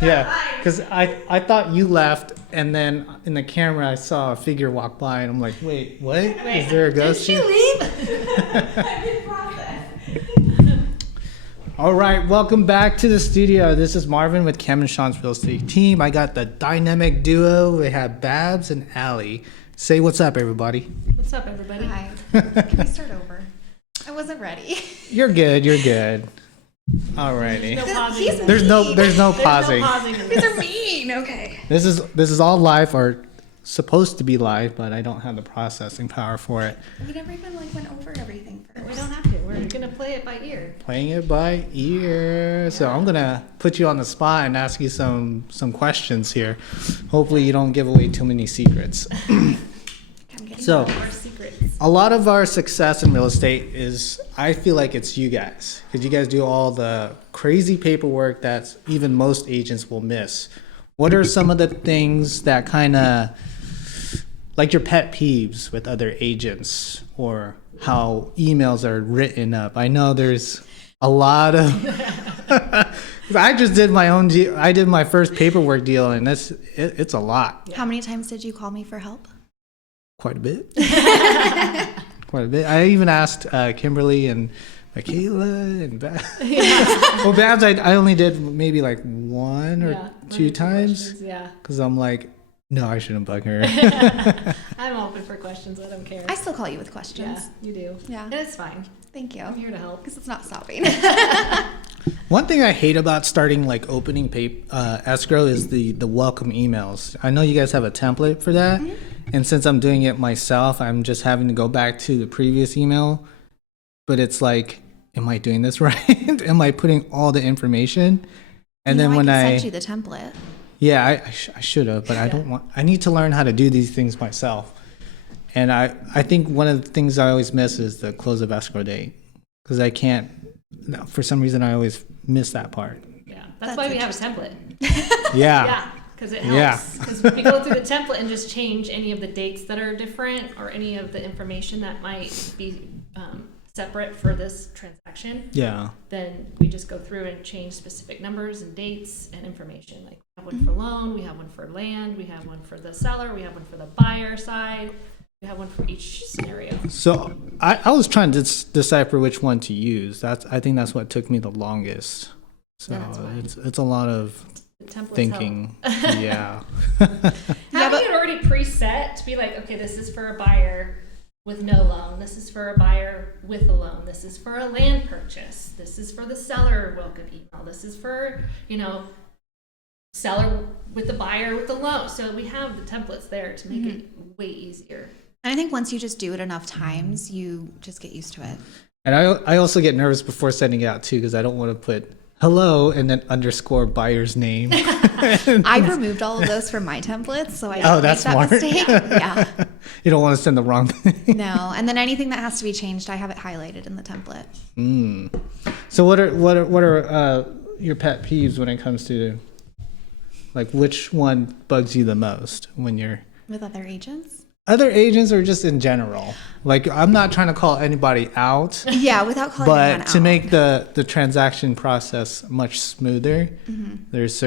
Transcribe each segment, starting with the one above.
Yeah, because I thought you left, and then in the camera I saw a figure walk by, and I'm like, wait, what? Is there a ghost Did here? she leave? I didn't process. All right, welcome back to the studio. This is Marvin with Cam and Sean's Real Estate Team. I got the dynamic duo. We have Babs and Allie. Say what's up, everybody. What's up, everybody? Hi. Can we start over? I wasn't ready. You're good. You're good. Alrighty. No pausing. He's There's no mean. pausing. No pausing in These this. are mean. Okay. This is all live, or supposed to be live, but I don't have the processing power for it. We never even went over everything first. We don't have to. We're gonna play it by ear. Playing it by ear. So I'm gonna put you on the spot and ask you some questions here. Hopefully you don't give away too many secrets. I'm getting So Our secrets. a lot of our success in real estate is, I feel like it's you guys, because you guys do all the crazy paperwork that even most agents will miss. What are some of the things that kind of, like your pet peeves with other agents, or how emails are written up? I know there's a lot of, I just did my own, I did my first paperwork deal, and it's a lot. How many times did you call me for help? Quite a bit. Quite a bit. I even asked Kimberly and Michaela and Babs. Well, Babs, I only did maybe like one or two times. Yeah. Because I'm like, no, I shouldn't bug her. I'm open for questions. I don't care. I still call you with questions. Yeah, you do. Yeah. And it's fine. Thank you. I'm here to help. Because it's not stopping. One thing I hate about starting like opening escrow is the welcome emails. I know you guys have a template for that. Mm-hmm. And since I'm doing it myself, I'm just having to go back to the previous email. But it's like, am I doing this right? Am I putting all the information? And then when I sent you the template. yeah, I should have, but I don't want, I need to learn how to do these things myself. And I think one of the things I always miss is the close of escrow date, because I can't, for some reason I always miss that part. Yeah. That's That's why we have a template. Yeah. Yeah. Because it Yeah. helps. Because we go through the template and just change any of the dates that are different, or any of the information that might be separate for this transaction. Yeah. Then we just go through and change specific numbers and dates and information. Like, we have one for loan, we have one for land, we have one for the seller, we have one for the buyer side, we have one for each scenario. So I was trying to decipher which one to use. I think that's what took me the longest. So Yeah, that's fine. it's a lot of The templates thinking. Yeah. Having it already preset to be like, okay, this is for a buyer with no loan, this is for a buyer with a loan, this is for a land purchase, this is for the seller welcome email, this is for, seller with the buyer with the loan. So we have the templates there to make it way easier. And I think once you just do it enough times, you just get used to it. And I also get nervous before sending it out too, because I don't want to put hello and then underscore buyer's name. I've removed all of those from my templates, so I don't that's make that smart. mistake. Yeah. You don't want to send the wrong thing. No. And then anything that has to be changed, I have it highlighted in the template. So what are your pet peeves when it comes to, like, which one bugs you the most when you're With other agents? other agents, or just in general? Like, I'm not trying to call anybody out, Yeah, without calling anyone but out. to make the transaction process much smoother, there's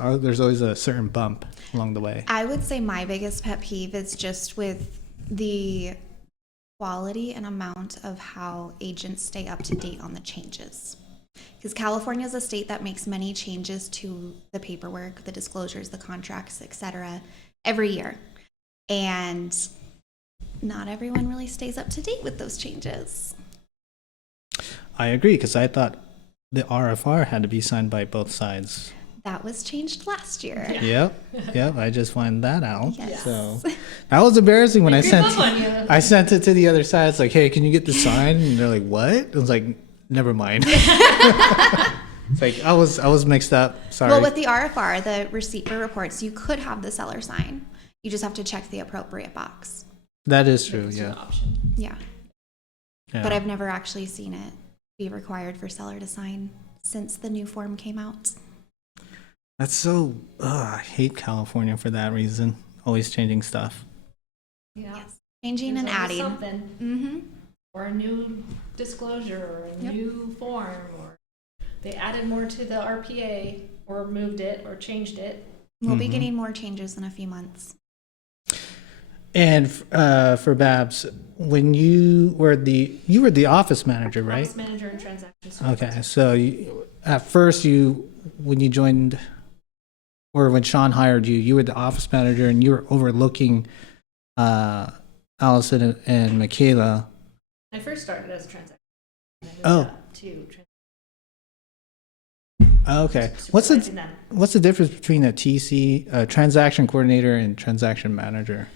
always a certain bump along the way. I would say my biggest pet peeve is just with the quality and amount of how agents stay up to date on the changes. Because California is a state that makes many changes to the paperwork, the disclosures, the contracts, etc., every year. And not everyone really stays up to date with those changes. I agree, because I thought the RFR had to be signed by both sides. That was changed last year. Yep. I just find that out. Yes. So that was embarrassing when I Creep sent up on you. I sent it to the other side. It's like, hey, can you get this signed? And they're like, what? I was like, never mind. It's like I was mixed up. Sorry. Well, with the RFR, the receipt for reports, you could have the seller sign. You just have to check the appropriate box. That is true. It's Yeah. an option. Yeah. Yeah. But I've never actually seen it be required for seller to sign since the new form came out. That's so. I hate California for that reason. Always changing stuff. Yeah. Yes. Changing There's and always adding. something, Mm-hmm. or a new disclosure, or a Yep. new form, or they added more to the RPA or moved it or changed it. We'll be getting more changes in a few months. And for Babs, when you were the office manager, right? Office manager and transactions. Okay, so at first when you joined, or when Sean hired you, you were the office manager and you were overlooking Allison and Michaela. I first started as a transaction. And I moved Oh. up to Okay, supervising them. what's the difference between a TC, transaction coordinator, and transaction manager?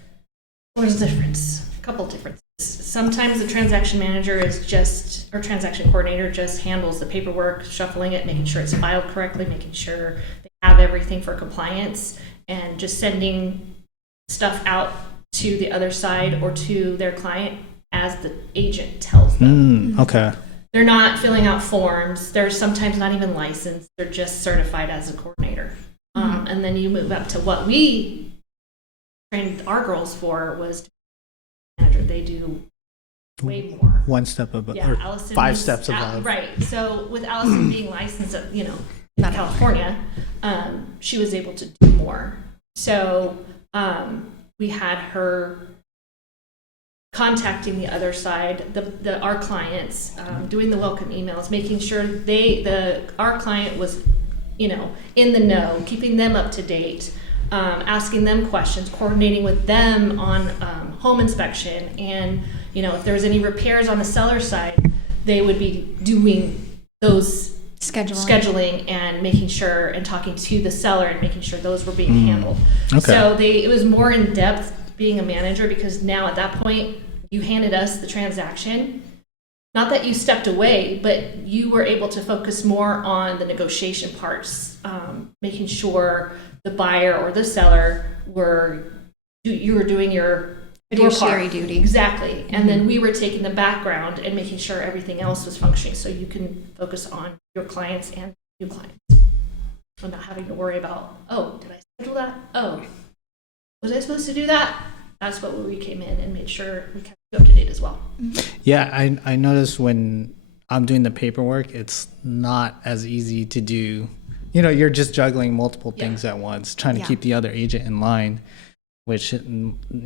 There's a difference, a couple differences. Sometimes the transaction manager or transaction coordinator just handles the paperwork, shuffling it, making sure it's filed correctly, making sure they have everything for compliance, and just sending stuff out to the other side or to their client as the agent tells them. Okay. They're not filling out forms. They're sometimes not even licensed. They're just certified as a coordinator. And then you move up to what we trained our girls for was manager. They do way more. One step above, Yeah, or Allison 5 was steps above. right. So with Allison being licensed, in California, she was able to do more. So we had her contacting the other side, our clients, doing the welcome emails, making sure our client was, in the know, keeping them up to date, asking them questions, coordinating with them on home inspection, and if there was any repairs on the seller side, they would be doing those scheduling and making sure and talking to the seller and making sure those were being handled. Okay. So it was more in depth being a manager, because now at that point you handed us the transaction. Not that you stepped away, but you were able to focus more on the negotiation parts, making sure the buyer or the seller you were doing your Fiduciary part. duty. Exactly. And then we were taking the background and making sure everything else was functioning, so you can focus on your clients and new clients. So not having to worry about, oh, did I schedule that? Oh, was I supposed to do that? That's what we came in and made sure we kept you up to date as well. Yeah, I noticed when I'm doing the paperwork, it's not as easy to do. You're just juggling multiple things at once, trying to keep the other agent in line, which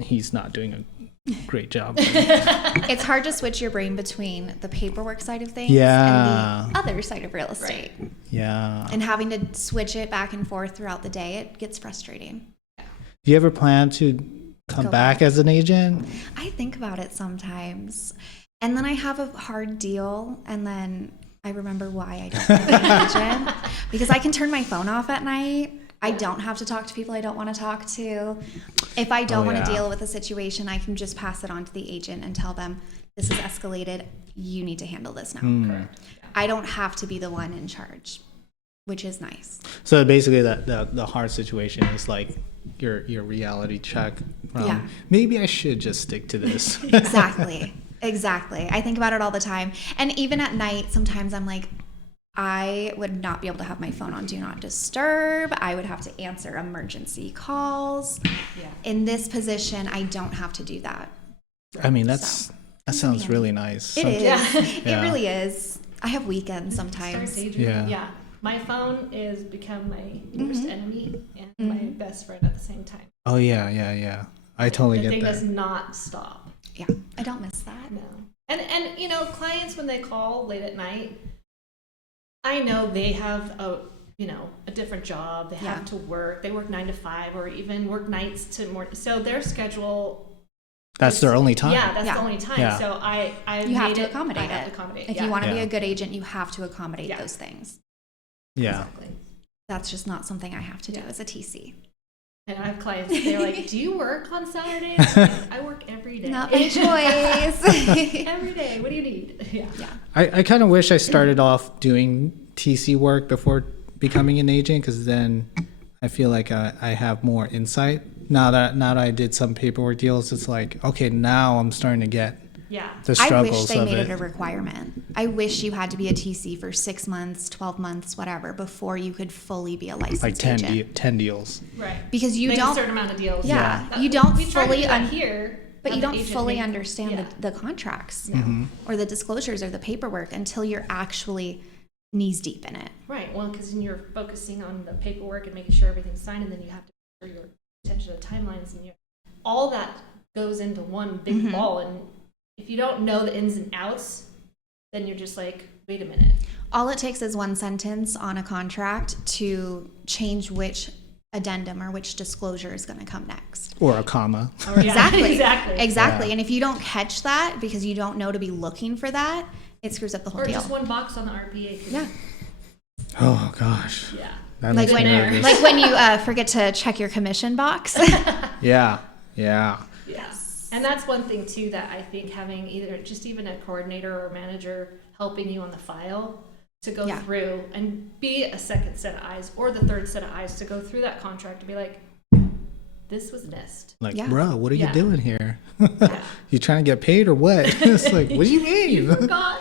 he's not doing a great job. It's hard to switch your brain between the paperwork side of things Yeah. and the other side of real estate. Yeah. And having to switch it back and forth throughout the day, it gets frustrating. Do you ever plan to come Go back as an agent? I think about it sometimes. And then I have a hard deal, and then I remember why I don't want to be an agent. Because I can turn my phone off at night. I don't have to talk to people I don't want to talk to. If I don't want to deal with a situation, I can just pass it on to the agent and tell them, this is escalated. You need to handle this now. I don't have to be the one in charge, which is nice. So basically, the hard situation is like your reality check. Maybe I should just stick to this. Exactly. I think about it all the time. And even at night, sometimes I'm like, I would not be able to have my phone on Do Not Disturb. I would have to answer emergency calls. Yeah. In this position, I don't have to do that. I mean, that sounds really nice. It is. Yeah. It really is. I have weekends sometimes. Yeah. My phone is become my worst enemy and my best friend at the same time. Oh yeah. I totally The get thing that. does not stop. Yeah, I don't miss that. No. And clients, when they call late at night, I know they have a different job. They have to work. They work 9 to 5 or even work nights to more. So their schedule. That's their only time. Yeah, that's the only time. Yeah. So You have to accommodate I have it. to accommodate. If you want to be a good agent, you have to accommodate Yeah. those things. Yeah. Exactly. That's just not something I have to do as a TC. And I have clients, they're like, do you work on Saturdays? I'm like, I work every day. Not by choice. Every day. What do you need? Yeah. I kind of wish I started off doing TC work before becoming an agent, because then I feel like I have more insight. Now that I did some paperwork deals, it's like, okay, now I'm starting to get the struggles I wish they of made it. it a requirement. I wish you had to be a TC for 6 months, 12 months, whatever, before you could fully be a licensed Like 10, agent. 10 deals. Right. Because you Make don't. a certain amount of deals. Yeah, That- you don't we try to fully do that here. But have you the don't agent fully make- understand yeah. the contracts Mm-hmm. or the disclosures or the paperwork until you're actually knees deep in it. Right. Well, because then you're focusing on the paperwork and making sure everything's signed, and then you have to make sure your attention to timelines, and all that goes into one big ball. And if you don't know the ins and outs, then you're just like, wait a minute. All it takes is one sentence on a contract to change which addendum or which disclosure is going to come next. Or a comma. Exactly. Exactly. Yeah. And if you don't catch that because you don't know to be looking for that, it screws up the whole or deal. just one box on the RPA. Yeah. Oh gosh. Yeah. That Like makes me nervous. when you forget to check your commission box. Yeah. Yeah. And that's one thing too that I think having either just even a coordinator or manager helping you on the file to go through and be a second set of eyes or the third set of eyes to go through that contract to be like, this was missed. Like, bro, what are you Yeah. doing here? Yeah. You trying to get paid or what? It's like, what do you mean? You forgot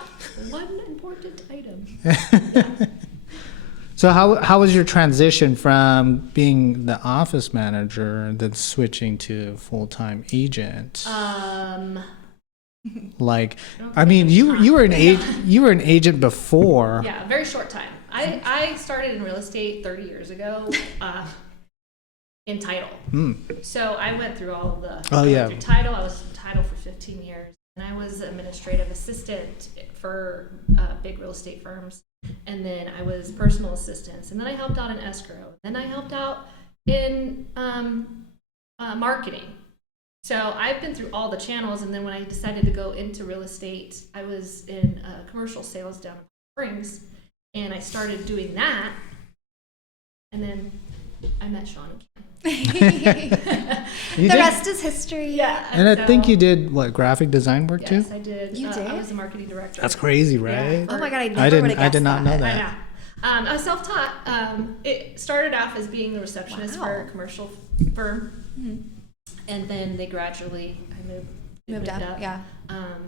one important item. So how was your transition from being the office manager and then switching to full-time agent? Like, I mean, you were an agent before. Yeah, a very short time. I started in real estate 30 years ago in title. So I went through all of the through title. I was in title for 15 years, and I was administrative assistant for big real estate firms. And then I was personal assistant, and then I helped out in escrow. Then I helped out in marketing. So I've been through all the channels, and then when I decided to go into real estate, I was in commercial sales down in Springs, and I started doing that. And then I met Sean and Kim. The rest is history. Yeah. And I think you did graphic design work too? Yes, I did. You did? I was the marketing director. That's crazy, right? Yeah. Oh my god, I did not know that. I was self-taught. It started off as being the receptionist for a commercial firm, and then they gradually moved up. Yeah.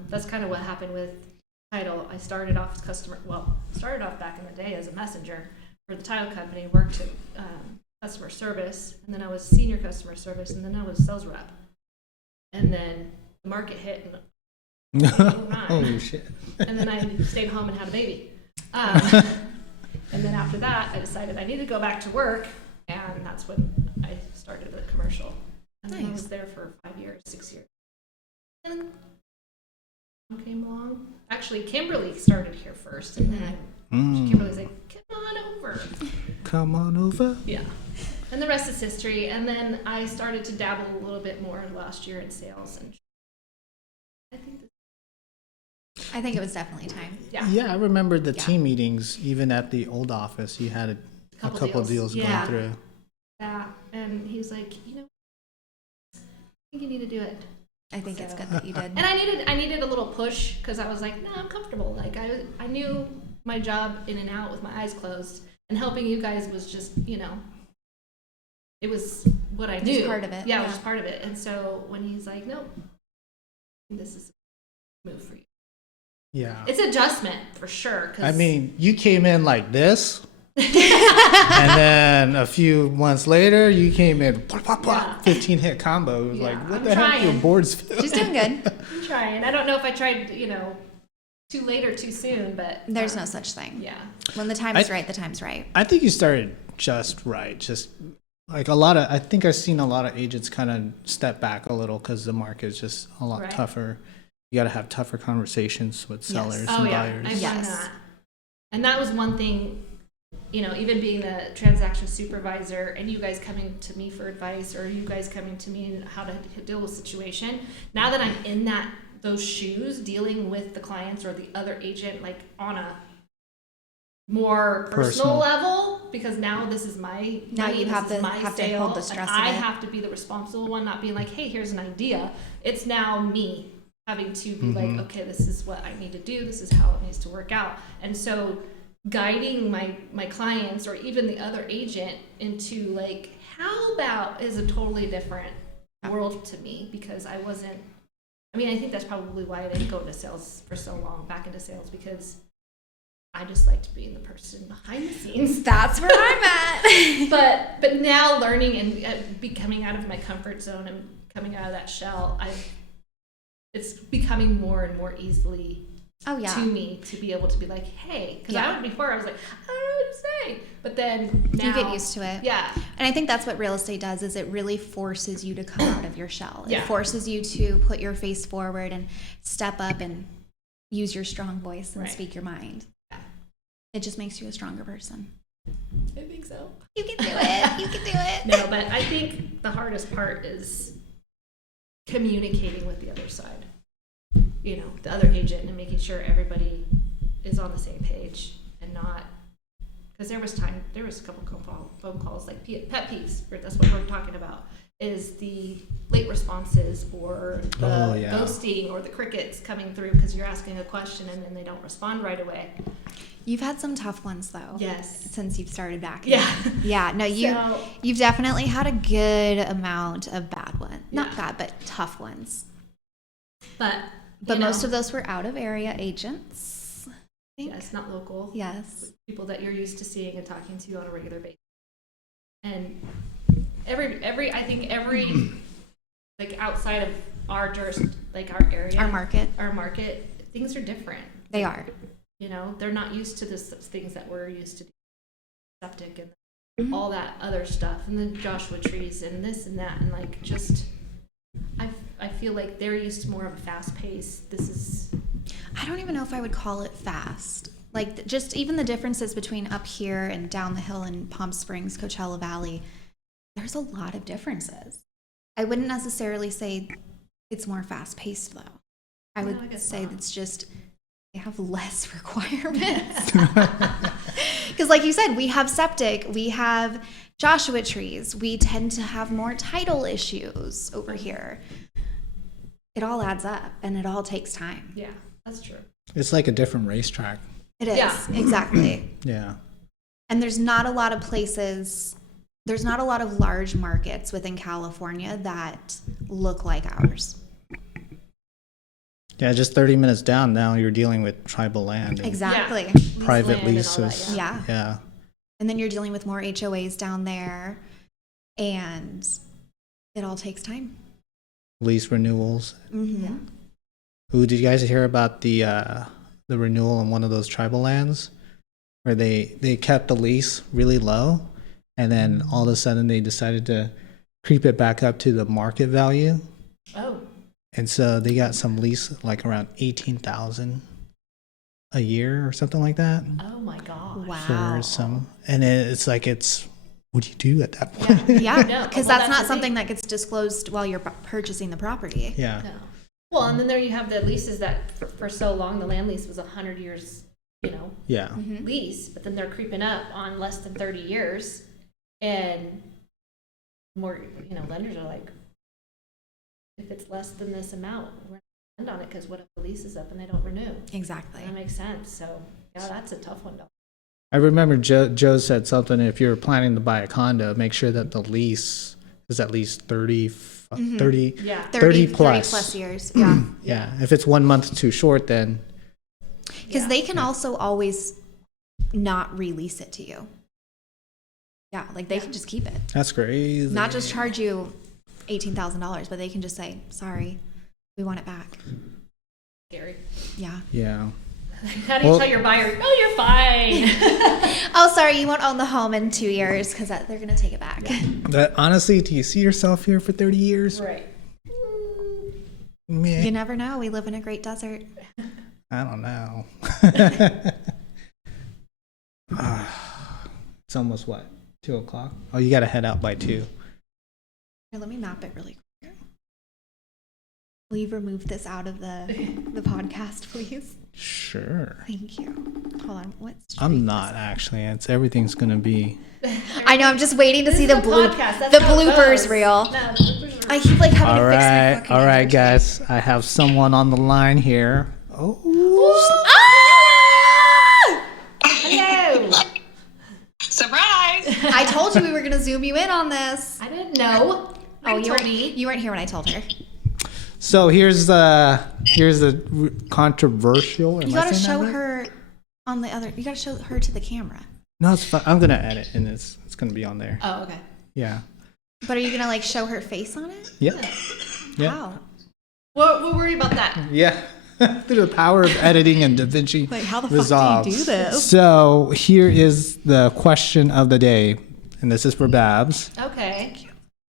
That's kind of what happened with title. I started off as started off back in the day as a messenger for the title company. Worked at customer service, and then I was senior customer service, and then I was sales rep, and then the market hit, and Holy shit. and then I stayed home and had a baby. And then after that, I decided I needed to go back to work, and that's when I started the commercial. And then I was there for 6 years. And then came along. Actually, Kimberly started here first, and then Kimberly's like, "Come on over." Come on over. Yeah. And the rest is history. And then I started to dabble a little bit more last year in sales, and I think it was definitely time. Yeah, I remember the team meetings, even at the old office. You had a couple deals going through. Yeah, and he was like, I think you need to do it. I think it's good that you did. And I needed a little push because I was like, no, I'm comfortable. Like I knew my job in and out with my eyes closed, and helping you guys was just, it was what I knew. Just part of it. Yeah, it was just part of it. And so when he's like, no, this is a move for you. Yeah. It's adjustment for sure. I mean, you came in like this, and then a few months later, you came in, 15 hit combo. It was like, what the heck? Your board's filled. She's doing good. I'm trying. I don't know if I tried, too late or too soon, but there's no such thing. Yeah. When the time is right, the time's right. I think you started just right. Just like I think I've seen a lot of agents kind of step back a little because the market is just a lot tougher. You got to have tougher conversations with sellers and buyers. I've done that. And that was one thing, even being the transaction supervisor and you guys coming to me for advice or you guys coming to me on how to deal with situation. Now that I'm in those shoes, dealing with the clients or the other agent, like on a more personal level, because now this is my you have to sale, hold the stress and I of it. have to be the responsible one, not being like, hey, here's an idea. It's now me having to be like, okay, this is what I need to do. This is how it needs to work out. And so guiding my clients or even the other agent into like, how about is a totally different world to me, because I think that's probably why I didn't go into sales for so long, back into sales, because I just like to be the person behind the scenes. That's where I'm at. But now learning and becoming out of my comfort zone and coming out of that shell, it's becoming more and more easily Oh yeah. to me to be able to be like, hey, because Yeah. before I was like, I don't know what to say, but then now You get used to it. Yeah, And I think that's what real estate does, is it really forces you to come out of your shell. It Yeah. forces you to put your face forward and step up and use your strong voice and Right. speak your mind. Yeah. It just makes you a stronger person. I think so. You can do it. You can do it. No, but I think the hardest part is communicating with the other side. You know, the other agent, and making sure everybody is on the same page and not, because there was a couple phone calls like pet peeves, or that's what we're talking about, is the late responses or the Oh, yeah. ghosting or the crickets coming through because you're asking a question and then they don't respond right away. You've had some tough ones though. Yes. Since you've started back. Yeah. Yeah. No, So- you've definitely had a good amount of bad ones. Not Yeah. bad, but tough ones. But Most of those were out of area agents. I think. yes, not local. Yes. People that you're used to seeing and talking to on a regular basis. And I think every like outside of our like our area, Our market. things are different. They are. You know, they're not used to this things that we're used to, septic and Mhm. all that other stuff, and the Joshua trees and this and that, and like just, I feel like they're used to more of a fast pace. This is, I don't even know if I would call it fast. Like just even the differences between up here and down the hill in Palm Springs, Coachella Valley, there's a lot of differences. I wouldn't necessarily say it's more fast paced though. I No, would I guess say not. it's just they have less requirements. Because like you said, we have septic, we have Joshua trees, we tend to have more title issues over here. It all adds up and it all takes time. yeah, that's true. It's like a different racetrack. It is, Yeah. exactly. Yeah. And there's not a lot of places, there's not a lot of large markets within California that look like ours. Yeah, just 30 minutes down now, you're dealing with tribal land and Exactly. Lease private land and all leases. that, Yeah. Yeah. And then you're dealing with more HOAs down there, and it all takes time. Lease renewals. Mm-hmm. Yeah. Ooh, did you guys hear about the renewal on one of those tribal lands where they kept the lease really low, and then all of a sudden they decided to creep it back up to the market value, Oh, and so they got some lease like around 18,000 a year or something like that oh my gosh. Wow. for some, and it's like what do you do at that point? Yeah, No, because well, that's that's not the something thing. that gets disclosed while you're purchasing the property. Yeah. No. Well, and then there you have the leases that for so long, the land lease was 100 years, you know, Yeah. Mm-hmm. lease, but then they're creeping up on less than 30 years. And more, you know, lenders are like, if it's less than this amount, we're not gonna lend on it, because what if the lease is up and they don't renew? Exactly. That makes sense. So, yeah, that's a tough one. I remember Joe said something, if you're planning to buy a condo, make sure that the lease is at least 30, Mm-hmm. 30 Yeah. 30 plus. 30 plus years. Yeah. Yeah. If it's 1 month too short, then Because they can also always not release it to you. Yeah, like they can just keep it. that's crazy. Not just charge you $18,000, but they can just say, sorry, we want it back. Scary. Yeah. Yeah. How do you Well- tell your buyer, oh, you're fine? Oh, sorry, you won't own the home in 2 years because they're going to take it back. But honestly, do you see yourself here for 30 years? Right. Meh. You never know. We live in a great desert. I don't know. It's almost what? 2 o'clock? Oh, you got to head out by 2. Here, let me map it really quick. Will you remove this out of the podcast, please? Sure. Thank you. Hold on. What's I'm not actually. Everything's going to be. I know. I'm just waiting to see This the is a podcast. That's the how it bloopers goes. reel. No, the bloopers are I keep like having All to fix my right. fucking All right, English. guys. I have someone on the line here. Oh. Ah! Hello. Surprise! I told you we were gonna zoom you in on this. I didn't know. Oh, You told me. you weren't here when I told her. So here's the controversial. You gotta show her on the other. You gotta show her to the camera. No, it's fine. I'm gonna edit, and it's gonna be on there. Oh, okay. Yeah. But are you gonna like show her face on it? Yeah. Yeah. How? We'll worry about that. Yeah. Through the power of editing and DaVinci Like, how the Resolve. fuck do you do this? So here is the question of the day, and this is for Babs. Okay.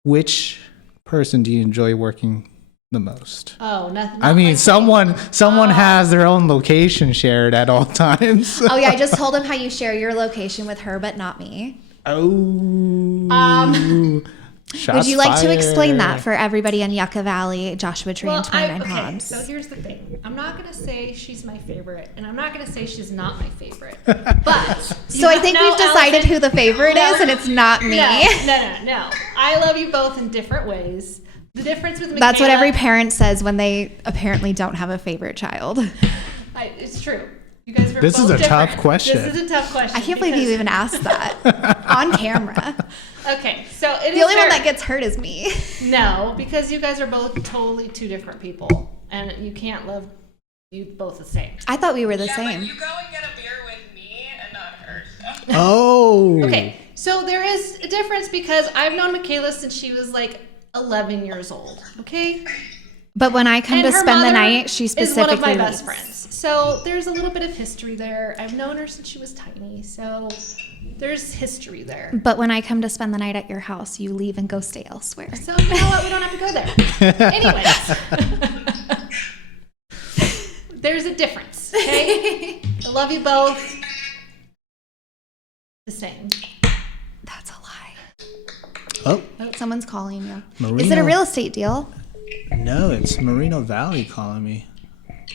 Which person do you enjoy working the most? Oh, nothing. I mean, someone has their own location shared at all times. Oh yeah, I just told him how you share your location with her, but not me. Oh. Shots Would you like to explain fired. that for everybody in Yucca Valley, Joshua Tree, and 29 Palms? So here's the thing. I'm not going to say she's my favorite, and I'm not going to say she's not my favorite. But So I think we've decided who the favorite is, and it's not me. No. I love you both in different ways. The difference with Michaela, That's what every parent says when they apparently don't have a favorite child. It's true. You guys were This both is a different. tough question. This is a tough question. I can't believe you even asked that on camera. Okay, so it is The only one very- that gets hurt is me. No, because you guys are both totally two different people, and you can't love you both the same. I thought we were the Yeah, same. but you go and get a beer with me and not her. So. Oh. Okay, so there is a difference because I've known Michaela since she was like 11 years old. Okay, But when I come and to her spend the mother night, she specifically is one of my leaves. best friends. So there's a little bit of history there. I've known her since she was tiny, so there's history there. But when I come to spend the night at your house, you leave and go stay elsewhere. So you know what? We don't have to go there. Anyways, there's a difference. Okay, I love you both. The same. That's a lie. Oh, Someone's calling you. Marino. Is it a real estate deal? No, it's Moreno Valley calling me.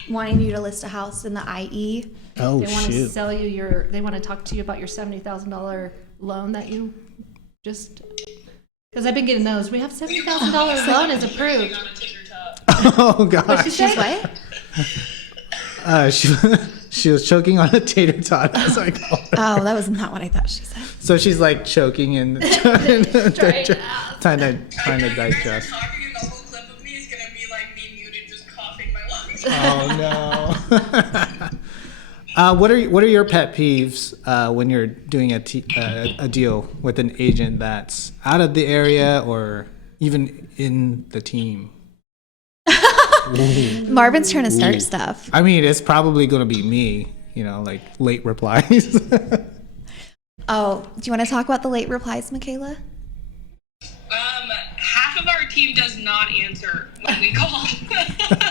Wanting you to list a house in the IE? Oh, They want to shoot. sell you your. They want to talk to you about your $70,000 loan that you just. Because I've been getting those. We have $70,000 loan is approved. Oh, gosh. She She's said, She, what? she was choking on a tater tot. I was like, oh. Oh, that was not what I thought she said. So she's like choking and trying to digest. Talking and the whole clip of me is gonna be like me muted, just coughing my lungs. Oh no. What are your pet peeves when you're doing a deal with an agent that's out of the area or even in the team? Marvin's trying to start stuff. I mean, it's probably going to be me. You know, like late replies. Oh, do you want to talk about the late replies, Michaela? Half of our team does not answer when we call.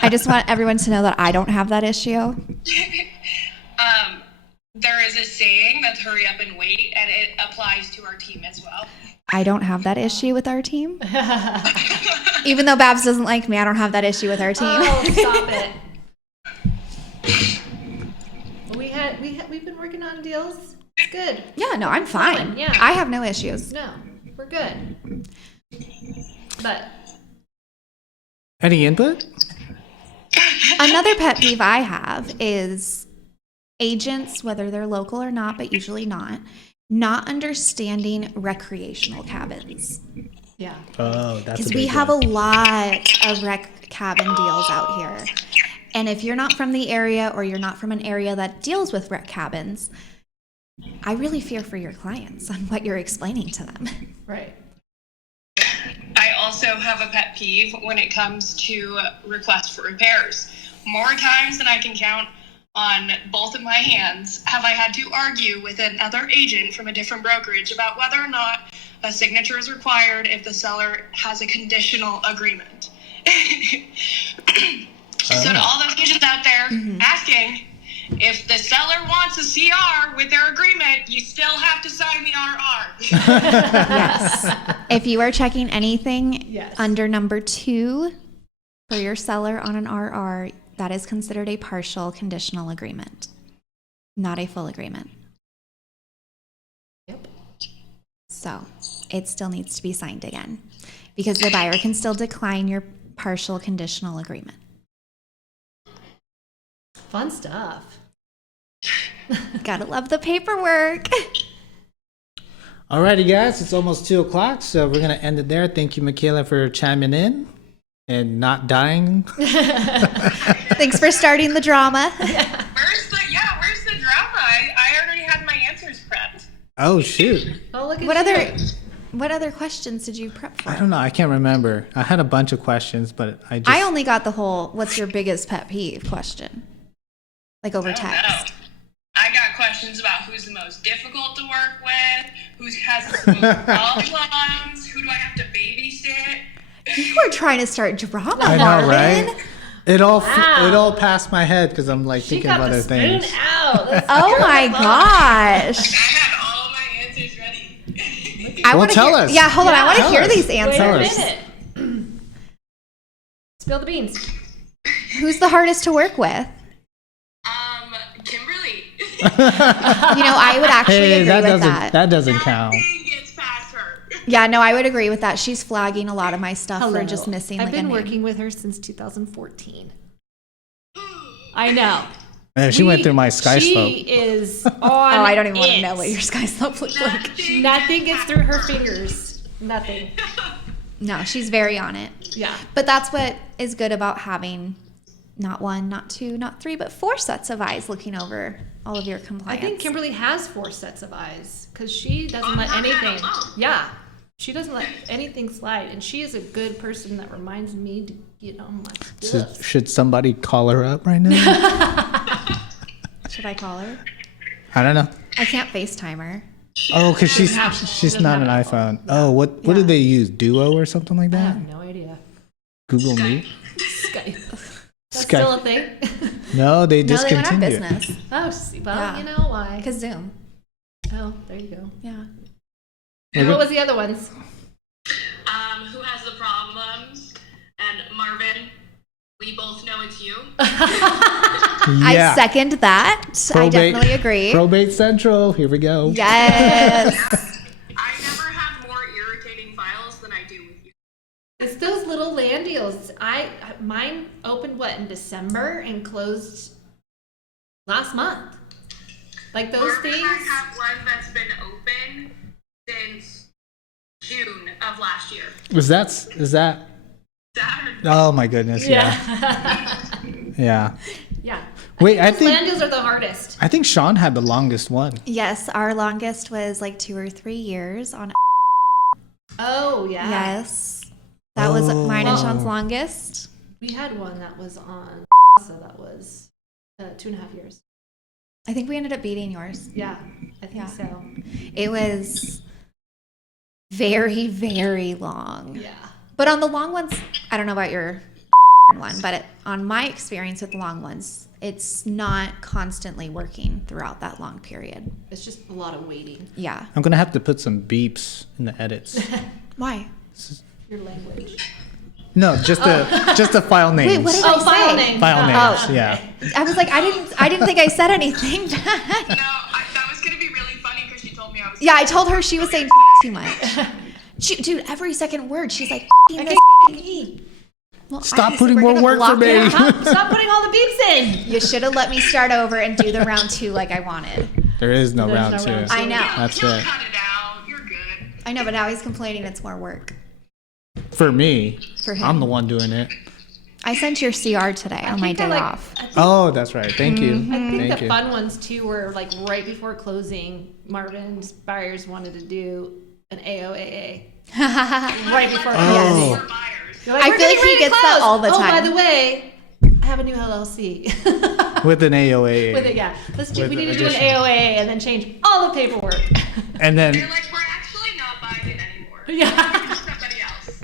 I just want everyone to know that I don't have that issue. There is a saying that's hurry up and wait, and it applies to our team as well. I don't have that issue with our team. Even though Babs doesn't like me, I don't have that issue with our team. "Oh, stop it." We've been working on deals. It's good. Yeah, no, I'm fine. Yeah. I have no issues. No, we're good. But Any input? Another pet peeve I have is agents, whether they're local or not, but usually not understanding recreational cabins. yeah, Oh, that's Because we have a lot of rec cabin deals out here. And if you're not from the area or you're not from an area that deals with rec cabins, I really fear for your clients on what you're explaining to them. right. I also have a pet peeve when it comes to requests for repairs. More times than I can count on both of my hands have I had to argue with another agent from a different brokerage about whether or not a signature is required if the seller has a conditional agreement. So to all those agents out there asking, if the seller wants a CR with their agreement, you still have to sign the RR. Yes. If you are checking anything Yes. under number 2 for your seller on an RR, that is considered a partial conditional agreement, not a full agreement. Yep. So it still needs to be signed again because the buyer can still decline your partial conditional agreement. Fun stuff. Gotta love the paperwork. Alrighty, guys, it's almost 2:00, so we're gonna end it there. Thank you, Michaela, for chiming in and not dying. Thanks for starting the drama. Where's the drama? I already had my answers prepped. Oh shoot! Oh, look at What you. other What other questions did you prep for? I don't know. I can't remember. I had a bunch of questions, but I only got the whole "What's your biggest pet peeve?" question, like over I don't text. know. I got questions about who's the most difficult to work with, who has the most problems, who do I have to babysit. You were trying to start drama, I know, Marvin. right? It all Wow. passed my head because I'm like She thinking got about the other spoon things. out. Let's Oh go. my gosh! I had all of my answers ready. I Well, want to tell hear. us. Yeah, hold on. I want to Tell hear us. these Wait answers. a minute. Spill the beans. Who's the hardest to work with? Kimberly. You know, I would actually Hey, agree that with doesn't that. that doesn't count. Nothing gets past her. Yeah, no, I would agree with that. She's flagging a lot of my stuff for Hello. just missing I've like a been name. working with her since 2014. I know. Man, she went through my Sky She slope. is on. Oh, I don't even want to it. know what your sky slope looks like. Nothing gets through her fingers. Nothing. No, she's very on it. Yeah. But that's what is good about having not one, not two, not three, but 4 sets of eyes looking over all of your I compliance. think Kimberly has 4 sets of eyes because she doesn't let not that anything. alone. Yeah. She doesn't let anything slide. And she is a good person that reminds me to get on my stuff. Should somebody call her up right now? Should I call her? I don't know. I can't FaceTime her. Oh, because she's doesn't not have an an iPhone. Oh, what did they use? Duo or something like I that? have no idea. Google Meet? Skype. That's Skype. still a thing. No, they No, they went out of discontinued. business. Oh, see, well, Yeah. you know why. Because Zoom. Oh, there you go. Yeah. And what was the other ones? Who has the problems? And Marvin, we both know it's you. I second that. I Probate- definitely agree. Probate Central. Here we go. Yes. I never have more irritating files than I do with you. It's those little land deals. Mine opened in December and closed last month. Like those Marvin things. and I have one that's been open since June of last year. Is that? Saturday. Oh my goodness. Yeah. Yeah. Yeah. Wait, Those I think land deals are the hardest. I think Sean had the longest one. Yes, our longest was like 2 or 3 years on. Oh yeah. Yes. That was mine and Oh. Sean's longest. We had one that was on. So that was 2.5 years. I think we ended up beating yours. Yeah, I think Yeah. so. It was very, very long. Yeah. But on the long ones, I don't know about your one, but on my experience with long ones, it's not constantly working throughout that long period. It's just a lot of waiting. Yeah. I'm gonna have to put some beeps in the edits. Why? Your language. No, just the file names. Wait, what did Oh, I file say? names. File names. okay. Yeah. I was like, I didn't think I said anything bad. No, that was going to be really funny because she told me I was. Yeah, I told her she was saying too much. Dude, every second word, she's like, I this. can't eat. Well, Stop obviously putting we're more gonna work for block me. it out. Stop putting all the beeps in. You should have let me start over and do the round 2 like I wanted. There is no There's round no two. round two. I know. That's You'll it. cut it out. You're good. I know, but now he's complaining it's more work For me, for him. I'm the one doing it. I sent your CR today on my think I day like- off. I think, Oh, that's right. Thank you. I think Thank the you. fun ones too were like right before closing, Marvin's buyers wanted to do an AOAA. Right before Oh. closing. For buyers. You're like, I "We're feel like getting he ready to gets that close. all the Oh, by time. the way, I have a new LLC. With an AOA. With it, yeah. We With need to the do an addition. AOA and then change all the paperwork. And then They're like, we're actually not buying it anymore. Yeah. It's somebody else.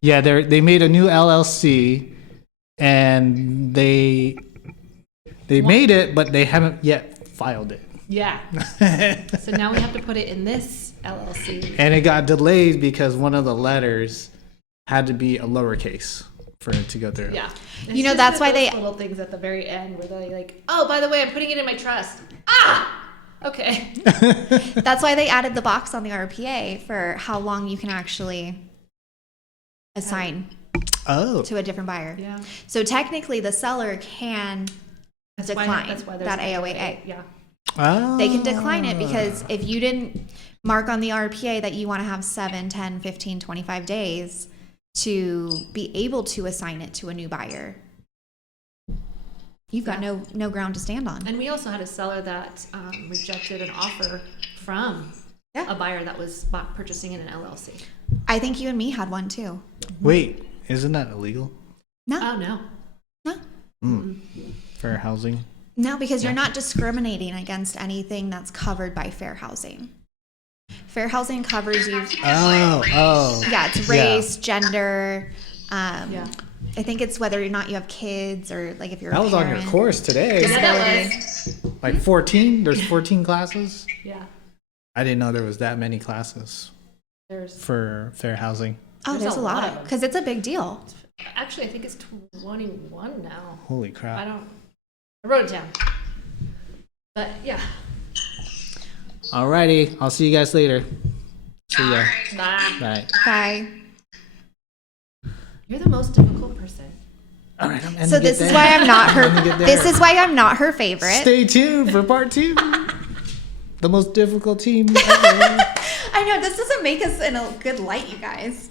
yeah, they made a new LLC, and they made it, but they haven't yet filed it. Yeah. So now we have to put it in this LLC. And it got delayed because one of the letters had to be a lowercase for it to go through. Yeah. You know, that's why they- little things at the very end where they're like, oh, by the way, I'm putting it in my trust. Ah, okay. That's why they added the box on the RPA for how long you can actually assign Oh. to a different buyer. Yeah. So technically, the seller can decline That's why there's that an AOAA. Yeah. Oh. They can decline it because if you didn't mark on the RPA that you want to have 7, 10, 15, 25 days to be able to assign it to a new buyer, you've got no ground to stand on. And we also had a seller that rejected an offer from Yeah. a buyer that was purchasing in an LLC. I think you and me had one too. Wait, isn't that illegal? No, Oh, no. no, Fair housing? no, because you're not discriminating against anything that's covered by fair housing. Fair housing covers you. Oh. Yeah, it's race, gender. Yeah. I think it's whether or not you have kids or like if you're That a was on parent. your course today. Yeah, that was. Like 14? There's 14 classes? Yeah. I didn't know there was that many classes There's for fair housing. Oh, There's there's a a lot of lot them. because it's a big deal. actually, I think it's 21 now. Holy crap. I wrote it down. But yeah. Alrighty, I'll see you guys later. See ya. Bye. Bye. Bye. You're the most difficult person. All right, I'm ending So this it is there. why I'm not I'm gonna get her. there. This is why I'm not her favorite. Stay tuned for part 2. The most difficult team ever. I know this doesn't make us in a good light, you guys.